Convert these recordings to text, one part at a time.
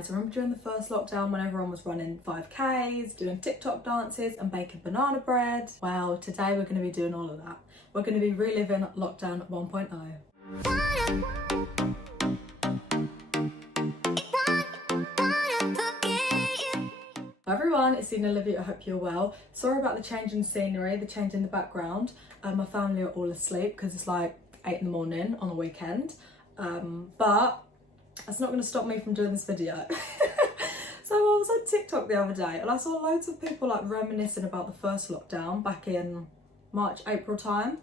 guys, I remember during the first lockdown when everyone was running 5Ks, doing TikTok dances and baking banana bread? Well, today we're going to be doing all of that. We're going to be reliving lockdown 1.0. Hi everyone, it's Eden-Olivia, I hope you're well. Sorry about the change in scenery, the change in the background. My family are all asleep because it's like 8 in the morning on a weekend. But that's not going to stop me from doing this video. So I was on TikTok the other day and I saw loads of people like reminiscing about the first lockdown back in March, April time.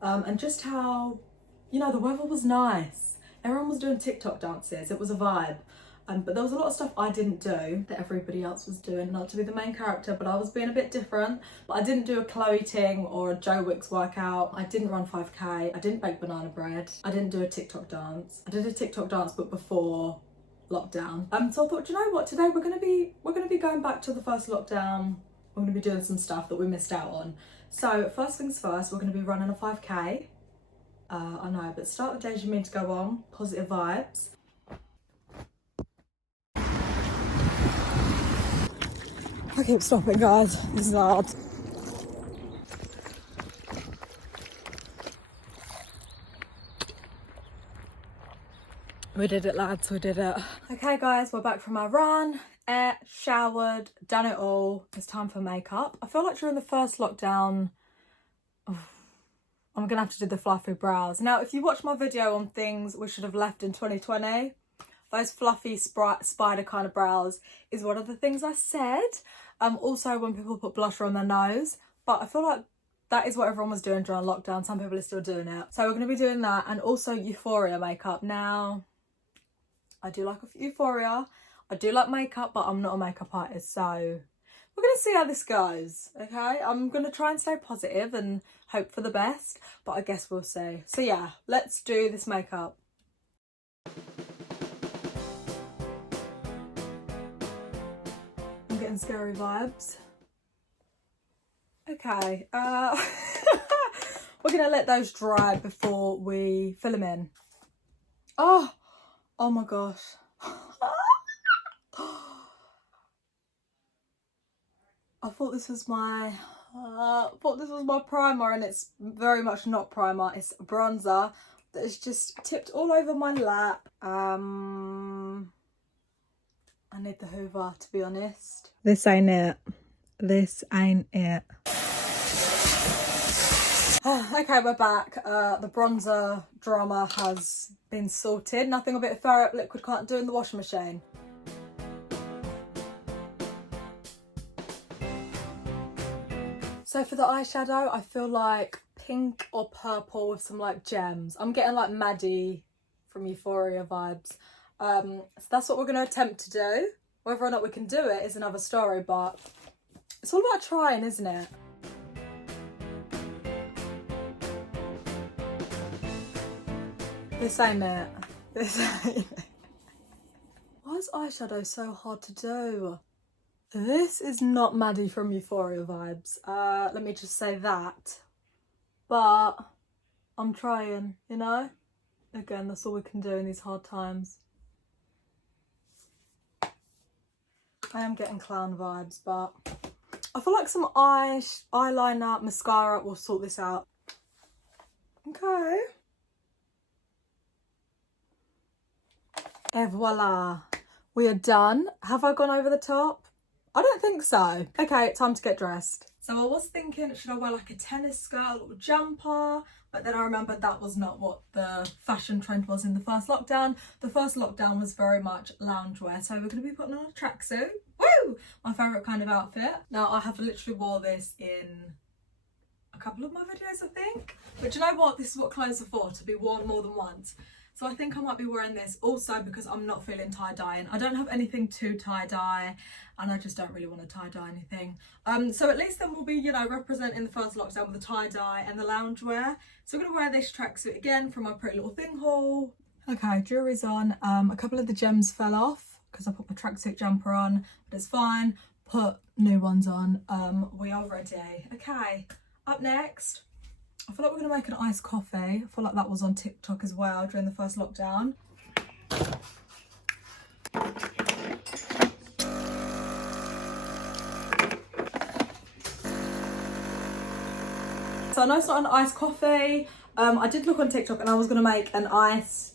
And just how, you know, the weather was nice. Everyone was doing TikTok dances, it was a vibe. But there was a lot of stuff I didn't do that everybody else was doing, not to be the main character, but I was being a bit different. But I didn't do a Chloe ting or a Joe Wicks workout. I didn't run 5K. I didn't bake banana bread. I didn't do a TikTok dance. I did a TikTok dance, but before lockdown. So I thought, you know what? Today we're gonna be going back to the first lockdown. We're gonna be doing some stuff that we missed out on. So first things first, we're gonna be running a 5K. I know, but start the days you mean to go on. Positive vibes. I keep stopping, guys. This is hard. We did it, lads. We did it. Okay, guys, we're back from our run. Showered, done it all. It's time for makeup. I feel like during the first lockdown, I'm gonna have to do the fluffy brows. Now, if you watch my video on things we should have left in 2020, those fluffy spider kind of brows is one of the things I said. Also when people put blusher on their nose, but I feel like that is what everyone was doing during lockdown. Some people are still doing it. So we're going to be doing that, and also Euphoria makeup. Now, I do like Euphoria. I do like makeup, but I'm not a makeup artist, so we're going to see how this goes, okay? I'm going to try and stay positive and hope for the best, but I guess we'll see. So yeah, let's do this makeup. Getting scary vibes. Okay, we're gonna let those dry before we fill them in. Oh my gosh. I thought this was my primer, and it's very much not primer. It's bronzer that is just tipped all over my lap. I need the hoover, to be honest. This ain't it. This ain't it. Okay, we're back. The bronzer drama has been sorted. Nothing a bit of Throw Up liquid can't do in the washing machine. So for the eyeshadow, I feel like pink or purple with some like gems. I'm getting like Maddie from Euphoria vibes. So that's what we're going to attempt to do. Whether or not we can do it is another story, but it's all about trying, isn't it? This ain't it. This ain't it. Why is eyeshadow so hard to do? This is not Maddie from Euphoria vibes. Let me just say that. But I'm trying, you know? Again, that's all we can do in these hard times. I am getting clown vibes, but I feel like some eyeliner, mascara will sort this out. Okay. Et voila. We are done. Have I gone over the top? I don't think so. Okay, time to get dressed. So I was thinking, should I wear like a tennis skirt, a little jumper? But then I remembered that was not what the fashion trend was in the first lockdown. The first lockdown was very much loungewear. So we're going to be putting on a tracksuit. Woo! My favourite kind of outfit. Now, I have literally wore this in a couple of my videos, I think. But do you know what? This is what clothes are for, to be worn more than once. So I think I might be wearing this also because I'm not feeling tie-dyeing. I don't have anything to tie-dye, and I just don't really want to tie-dye anything. So at least then we'll be, you know, representing the first lockdown with the tie-dye and the loungewear. So I'm going to wear this tracksuit again from my Pretty Little Thing haul. Okay, jewelry's on. A couple of the gems fell off because I put my tracksuit jumper on, but it's fine. Put new ones on. We are ready. Okay, up next. I feel like we're going to make an iced coffee. I feel like that was on TikTok as well during the first lockdown. so I know it's not an iced coffee. I did look on TikTok and I was going to make an iced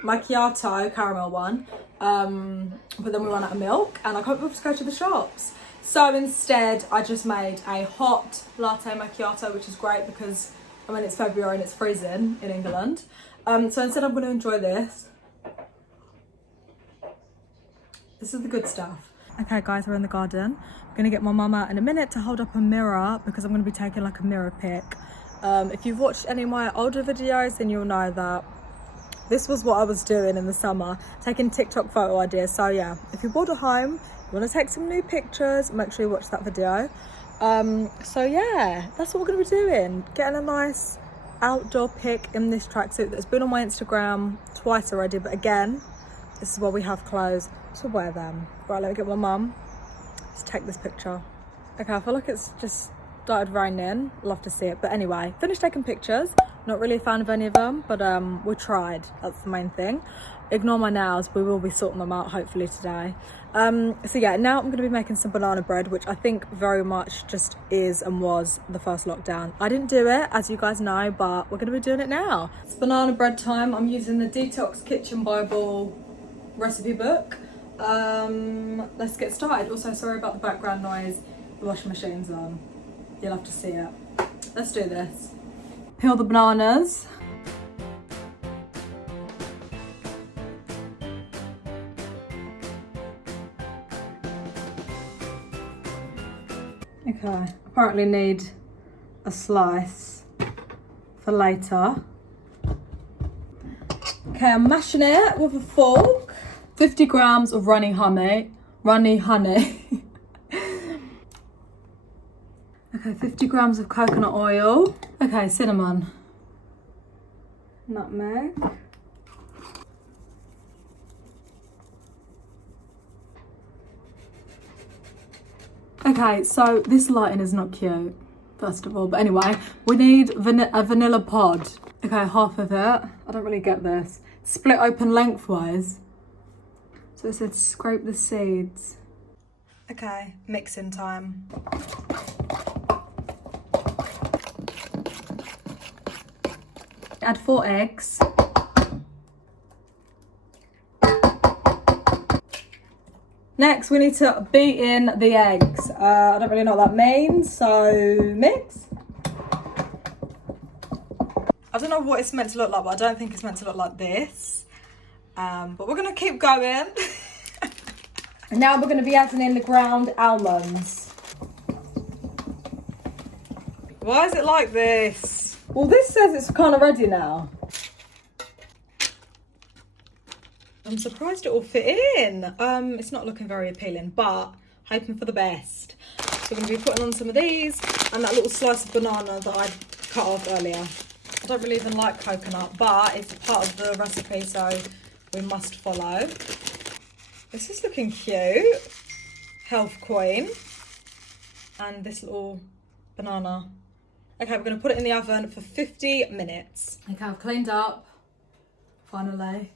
macchiato caramel one. But then we ran out of milk and I couldn't be able to go to the shops. So instead, I just made a hot latte macchiato, which is great because, I mean, it's February and it's freezing in England. So instead, I'm going to enjoy this. This is the good stuff. Okay, guys, we're in the garden. I'm going to get my mum out in a minute to hold up a mirror because I'm going to be taking like a mirror pic. If you've watched any of my older videos, then you'll know that this was what I was doing in the summer, taking TikTok photo ideas. So yeah, if you're bored at home, you want to take some new pictures, make sure you watch that video. So yeah, that's what we're going to be doing. Getting a nice outdoor pic in this tracksuit that's been on my Instagram twice already. But again, this is where we have clothes to wear them. Right, let me get my mum to take this picture. Okay, I feel like it's just started raining. Love to see it. But anyway, finished taking pictures. Not really a fan of any of them, but we tried. That's the main thing. Ignore my nails. We will be sorting them out hopefully today. So yeah, now I'm going to be making some banana bread, which I think very much just is and was the first lockdown. I didn't do it, as you guys know, but we're going to be doing it now. It's banana bread time. I'm using the Detox Kitchen Bible recipe book. Let's get started. Also, sorry about the background noise. The washing machine's on. You'll have to see it. Let's do this. Peel the bananas. Okay, apparently need a slice for later. Okay, I'm mashing it with a fork. 50 grams of runny honey. Okay, 50 grams of coconut oil. Okay, cinnamon. Nutmeg. Okay, so this lighting is not cute, first of all. But anyway, we need a vanilla pod. Okay, half of it. I don't really get this. Split open lengthwise. So it said scrape the seeds. Okay, mixing time. Add 4 eggs. Next, we need to beat in the eggs. I don't really know what that means, so mix. I don't know what it's meant to look like, but I don't think it's meant to look like this. But we're gonna keep going. And now we're gonna be adding in the ground almonds. Why is it like this? Well, this says it's kind of ready now. I'm surprised it will fit in. It's not looking very appealing, but hoping for the best. So we're going to be putting on some of these and that little slice of banana that I cut off earlier. I don't really even like coconut, but it's part of the recipe, so we must follow. This is looking cute. Health Queen. And this little banana. Okay, we're going to put it in the oven for 50 minutes. Okay, I've cleaned up, finally.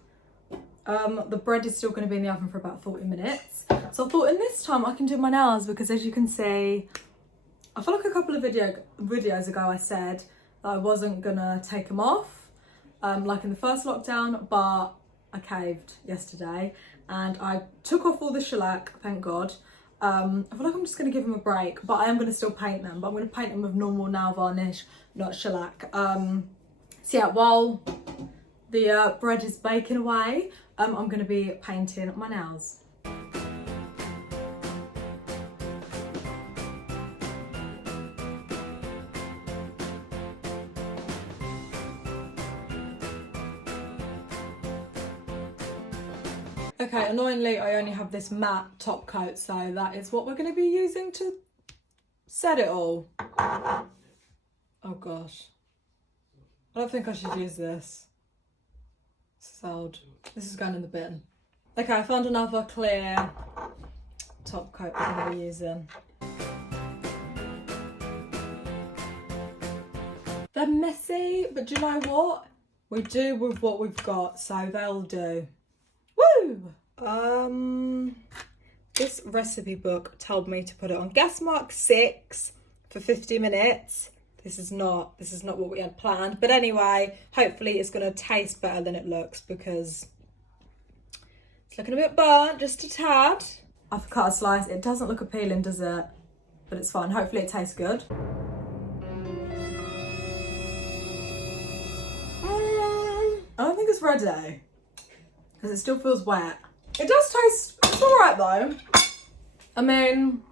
The bread is still going to be in the oven for about 40 minutes. So I thought in this time I can do my nails because, as you can see, I feel like a couple of videos ago I said that I wasn't going to take them off, like in the first lockdown, but I caved yesterday and I took off all the shellac, thank God. I feel like I'm just going to give them a break, but I am going to still paint them, but I'm going to paint them with normal nail varnish, not shellac. So yeah, while the bread is baking away, I'm going to be painting my nails. Okay, annoyingly, I only have this matte top coat, so that is what we're going to be using to set it all. Oh gosh. I don't think I should use this. Sold. This is going in the bin. Okay, I found another clear top coat we're going to be using. They're messy, but do you know what? We do with what we've got, so they'll do. Woo! This recipe book told me to put it on gas mark 6 for 50 minutes. This is not what we had planned. But anyway, hopefully it's going to taste better than it looks because it's looking a bit burnt, just a tad. I've cut a slice. It doesn't look appealing, does it? But it's fine. Hopefully it tastes good. I don't think it's ready because it still feels wet. It does taste, it's all right though. I mean,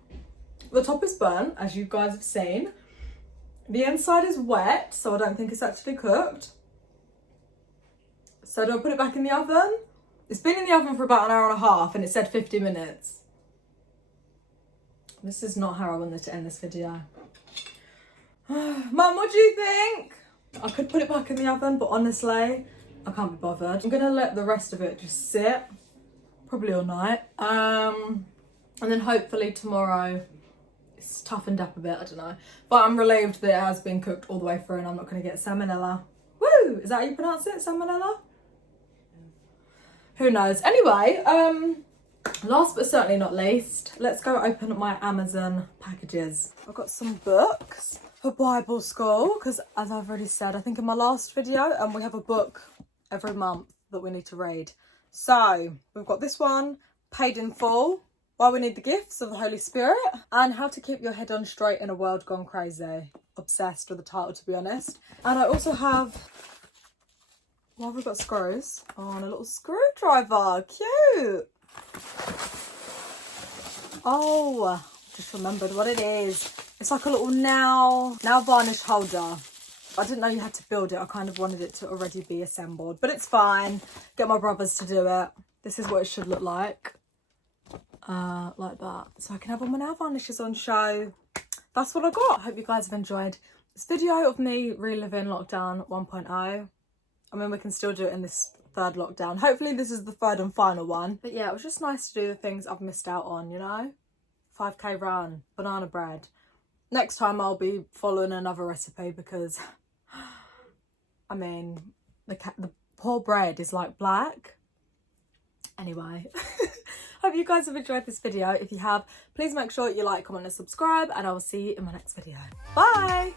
the top is burnt, as you guys have seen. The inside is wet, so I don't think it's actually cooked. So do I put it back in the oven? It's been in the oven for about an hour and a half and it said 50 minutes. This is not how I wanted to end this video. Mum, what do you think? I could put it back in the oven, but honestly, I can't be bothered. I'm gonna let the rest of it just sit, probably all night. And then hopefully tomorrow it's toughened up a bit, I don't know. But I'm relieved that it has been cooked all the way through and I'm not gonna get salmonella. Woo! Is that how you pronounce it? Salmonella? Who knows? Anyway, last but certainly not least, let's go open my Amazon packages. I've got some books for Bible school because, as I've already said, I think in my last video, we have a book every month that we need to read. So we've got this one, Paid in Full, Why We Need the Gifts of the Holy Spirit, and How to Keep Your Head On Straight in a World Gone Crazy. Obsessed with the title, to be honest. And I also have, well, we've got screws. Oh, and a little screwdriver, cute. Oh, just remembered what it is. It's like a little nail varnish holder. I didn't know you had to build it. I kind of wanted it to already be assembled, but it's fine. Get my brothers to do it. This is what it should look like that. So I can have all my nail varnishes on show. That's what I got. I hope you guys have enjoyed this video of me reliving lockdown 1.0. I mean, we can still do it in this third lockdown. Hopefully this is the third and final one. But yeah, it was just nice to do the things I've missed out on, you know? 5k run, banana bread. Next time I'll be following another recipe because, I mean, the poor bread is like black. Anyway, hope you guys have enjoyed this video. If you have, please make sure you like, comment and subscribe, and I will see you in my next video. Bye!